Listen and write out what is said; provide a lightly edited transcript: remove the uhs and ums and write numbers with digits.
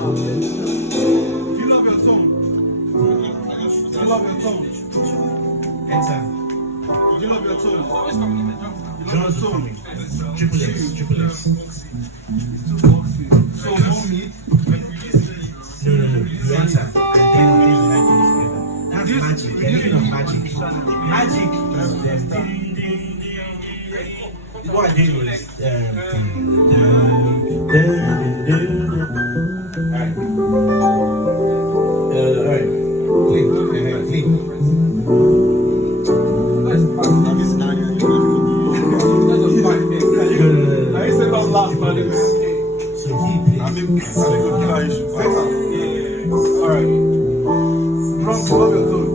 you love your tongue? Do you love your tongue? Enter. Do you love your tongue? John's coming. Triple X. So no meat. No. You enter. And then things like this together. That's magic. Anything of magic. Magic is what I do is alright. Click. So he plays. Alright. Drunk, love your tongue.